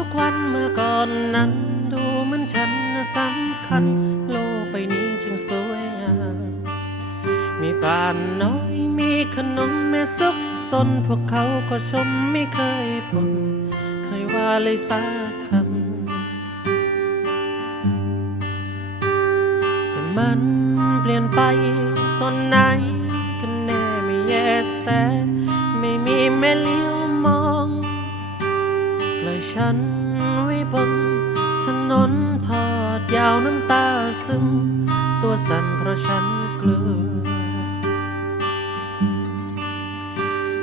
ทุกวันเมื่อก่อนนั้น ดูเหมือนฉันสำคัญ โลกใบนี้ช่างสวยงามมีป่านน้อยมีขนมแม่ซุกสนพวกเขาก็ชมไม่เคยปนเคยว่าเลยสักคำแต่มันเปลี่ยนไปตอนไหนกันแน่ไม่แยแสไม่มีแม่ลี ฉันไว้บนถนนทอดยาวน้ำตาซึม ตัวสั่นเพราะฉันกลัว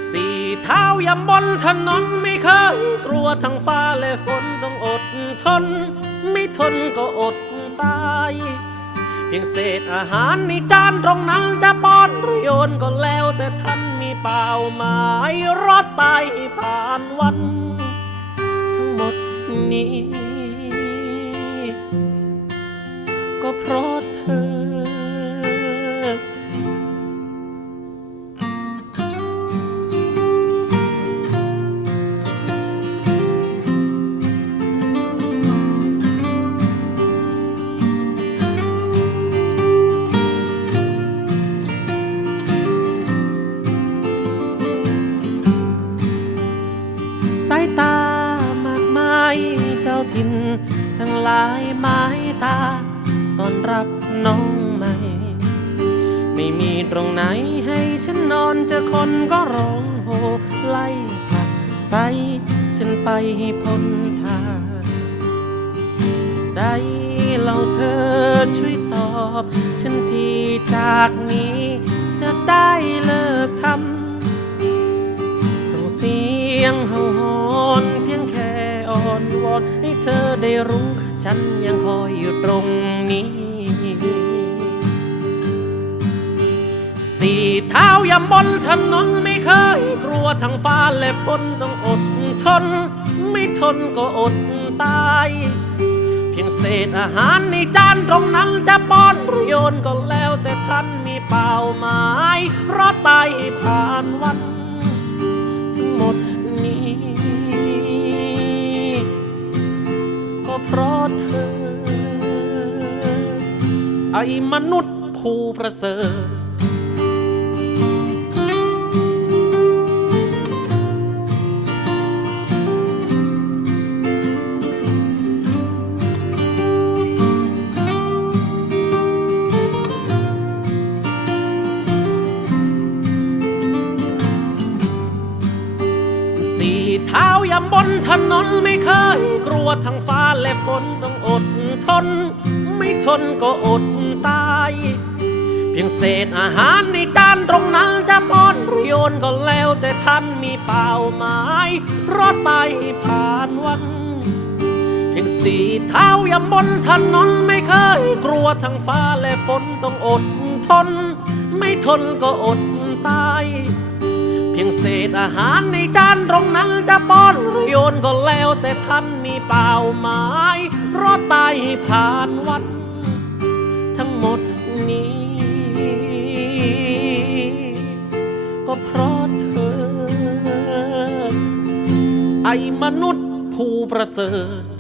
สี่เท้ายำบนถนนไม่เคยกลัวทั้งฟ้าและฝนต้องอดทน ไม่ทนก็อดตาย เพียงเศษอาหารในจานตรงนั้นจะป้อนหรือโยนก็แล้วแต่ท่านมีเป่าหมายรอดตายผ่านวันายตามากมายเจ้าถิ่น ทั้งหลายไม้ตาตอนรับน้องใหม่ ไม่มีตรงไหนให้ฉันนอนเจอคนก็ร้องโหไล่ผลักใส่ฉันไปให้พ้นทางได้เราเธอช่วยตอบ ฉันทีจากนี้จะได้เลิกทำส่งเสียงเห่า อ่อนวอนให้เธอได้รู้ ฉันยังคอยอยู่ตรงนี้ สี่เท้ายำบนถนนไม่เคยกลัวทั้งฟ้าและฝนต้องอดทน ไม่ทนก็อดตาย เพียงเศษอาหารในจานตรงนั้นจะป้อนหรือโยนก็แล้วแต่ท่านมีเป่าหมายรอดตายผ่านวันะเธอ ไอ้มนุษย์ผู้ประเสริฐ เท้ายำบนถนนไม่เคยกลัวทั้งฟ้าและฝนต้องอดทน ไม่ทนก็อดตาย เพียงเศษอาหารในจานตรงนั้นจะป้อนหรือโยนก็แล้วแต่ท่านมีเป่าหมายรอดตายให้ผ่านวัน เพียงสี่เท้ายำบนถนนไม่เคยกลัวทั้งฟ้าและฝนต้องอดทน ไม่ทนก็อดตาย พียงเศษอาหารในจานตรงนั้นจะป้อนหรือโยนก็แล้วแต่ท่านมีเป่าหมายรอดตายผ่านวัน ทั้งหมดนี้ ก็เพราะเธอ ไอ้มนุษย์ผู้ประเสริฐ